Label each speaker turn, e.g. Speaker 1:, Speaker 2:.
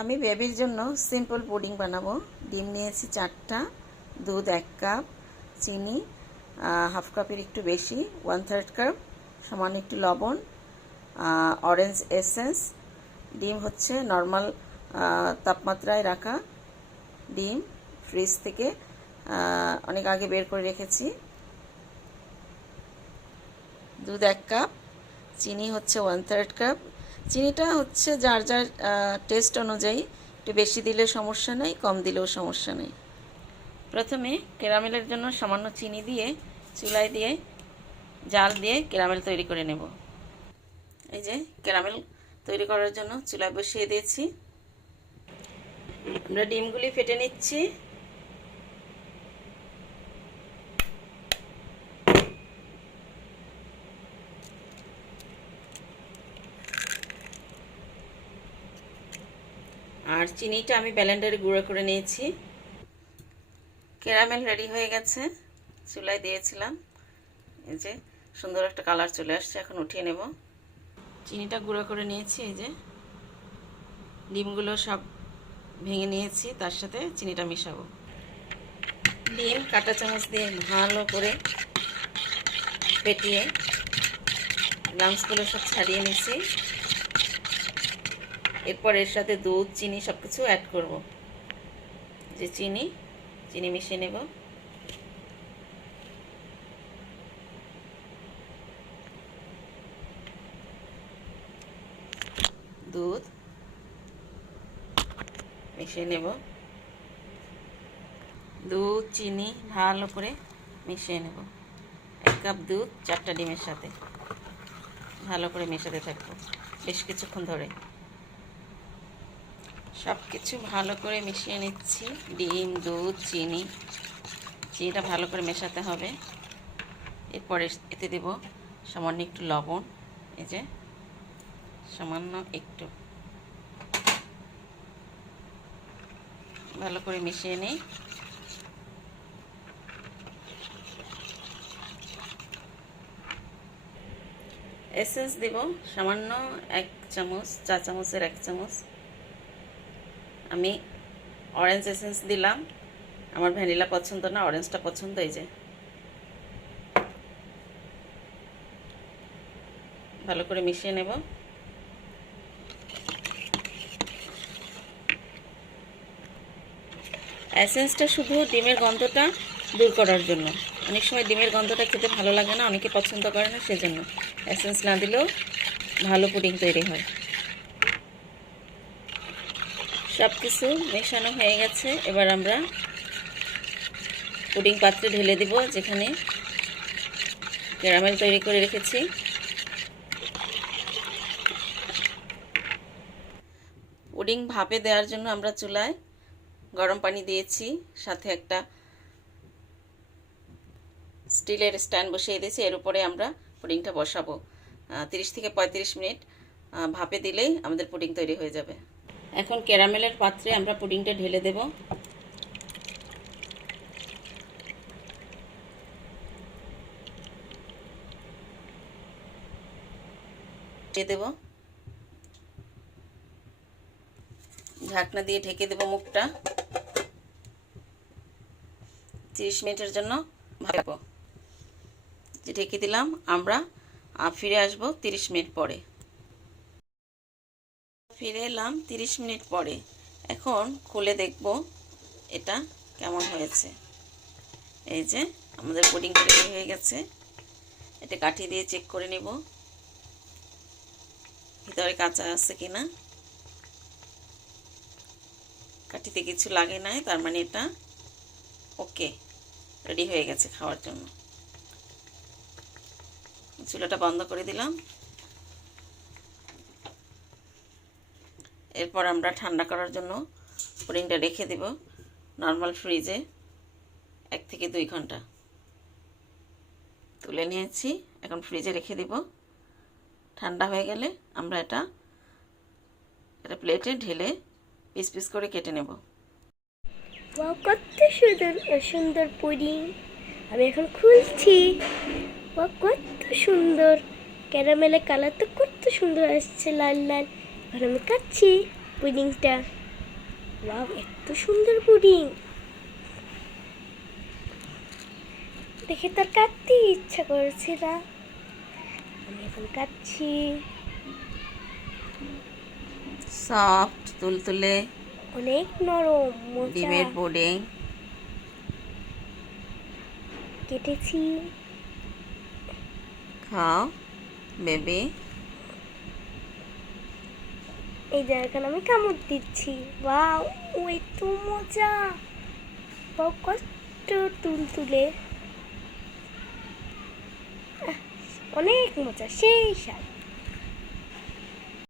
Speaker 1: আমি বেবির জন্য সিম্পল পুডিং বানাবো। ডিম নিয়েছি চারটা, দুধ এক কাপ চিনি হাফ কাপের একটু বেশি ওয়ান থার্ড কাপ সমান একটু লবণ অরেঞ্জ এসেন্স ডিম হচ্ছে নর্মাল তাপমাত্রায় রাখা ডিম ফ্রিজ থেকে অনেক আগে বের করে রেখেছি। দুধ এক কাপ চিনি হচ্ছে ওয়ান থার্ড কাপ চিনিটা হচ্ছে যার যার টেস্ট অনুযায়ী। একটু বেশি দিলে সমস্যা নেই, কম দিলেও সমস্যা নেই। প্রথমে ক্যারামেলের জন্য সামান্য চিনি দিয়ে, চুলায় দিয়ে, জাল দিয়ে ক্যারামেল তৈরি করে নেব। এই যে ক্যারামেল তৈরি করার জন্য চুলায় বসিয়ে দিয়েছি। আমরা ডিমগুলি ফেটে নিচ্ছি। আর চিনিটা আমি ব্যালেন্ডারে গুঁড়ো করে নিয়েছি। ক্যারামেল রেডি হয়ে গেছে। চুলায় দিয়েছিলাম। এই যে সুন্দর একটা কালার চলে আসছে, এখন উঠিয়ে নেব। চিনিটা গুঁড়ো করে নিয়েছি, এই যে ডিমগুলো সব ভেঙে নিয়েছি, তার সাথে চিনিটা মিশাবো। ডিম কাঁটা চামচ দিয়ে ভালো করে পেটিয়ে লামসগুলো সব ছাড়িয়ে নিয়েছি। এরপর এর সাথে দুধ, চিনি সব কিছু অ্যাড করব। যে চিনি চিনি মিশিয়ে নেব। দুধ মিশিয়ে নেব। দুধ, চিনি ভালো করে মিশিয়ে নেব। এক কাপ দুধ, চারটা ডিমের সাথে। ভালো করে মেশাতে থাকব। বেশ কিছুক্ষণ ধরে। সব কিছু ভালো করে মিশিয়ে নিচ্ছি। ডিম, দুধ, চিনি, চিনিটা ভালো করে মেশাতে হবে। এরপরে এতে দেব সামান্য একটু লবণ। এই যে সামান্য একটু। ভালো করে মিশিয়ে নিই। এসেন্স দেব সামান্য এক চামচ, চা চামচের এক চামচ। আমি অরেঞ্জ এসেন্স দিলাম। আমার ভ্যানিলা পছন্দ না অরেঞ্জটা পছন্দ এই যে। ভালো করে মিশিয়ে নেব। এসেন্সটা শুধু ডিমের গন্ধটা দূর করার জন্য। অনেক সময় ডিমের গন্ধটা খেতে ভালো লাগে না, অনেকে পছন্দ করে না, সেজন্য। এসেন্স না দিলেও ভালো পুডিং তৈরি হয়। সব কিছু মেশানো হয়ে গেছে। এবার আমরা পুডিং পাত্রে ঢেলে দিব, যেখানে ক্যারামেল তৈরি করে রেখেছি। পুডিং ভাপে দেওয়ার জন্য আমরা চুলায় গরম পানি দিয়েছি, সাথে একটা স্টিলের স্ট্যান্ড বসিয়ে দিয়েছি। এর উপরে আমরা পুডিংটা বসাবো। তিরিশ থেকে পঁয়ত্রিশ মিনিট ভাপে দিলেই আমাদের পুডিং তৈরি হয়ে যাবে। এখন ক্যারামেলের পাত্রে আমরা পুডিংটা ঢেলে দেব। দেব। ঢাকনা দিয়ে ঢেকে দেব মুখটা। তিরিশ মিনিটের জন্য ভাববো ঢেকে দিলাম, আমরা ফিরে আসব তিরিশ মিনিট পরে। ফিরে এলাম তিরিশ মিনিট পরে। এখন খুলে দেখব এটা কেমন হয়েছে। এই যে, আমাদের পুডিং তৈরি হয়ে গেছে। এটা কাঠি দিয়ে চেক করে নেব। ভিতরে কাঁচা আছে কিনা। কাঠিতে কিছু লাগে নাই, তার মানে এটা ওকে রেডি হয়ে গেছে খাওয়ার জন্য। চুলাটা বন্ধ করে দিলাম। এরপর আমরা ঠান্ডা করার জন্য পুডিংটা রেখে দেব নর্মাল ফ্রিজে এক থেকে দুই ঘণ্টা। তুলে নিয়েছি, এখন ফ্রিজে রেখে দিব। ঠান্ডা হয়ে গেলে আমরা এটা এটা প্লেটে ঢেলে পিস পিস করে কেটে নেব।
Speaker 2: কত সুন্দর সুন্দর পুডিং। আমি এখন খুলছি। কত সুন্দর। ক্যারামেলের কালার তো কত সুন্দর আসছে লাল লাল। এখন আমি কাটছি পুডিংটা। ওয়াও এত সুন্দর পুডিং। দেখে তার কাটতে ইচ্ছা করছে না। আমি এখন কাটছি।
Speaker 1: সফট তুলতুলে।
Speaker 2: অনেক নরম
Speaker 1: ডিমের পুডিং।
Speaker 2: কেটেছি।
Speaker 1: খাও বেবি।
Speaker 2: এই জায়গাখানে আমি কামড় দিচ্ছি। বা ওই তো মজা। বা কষ্ট তুল তুলে। অনেক মজা, সেই স্বাদ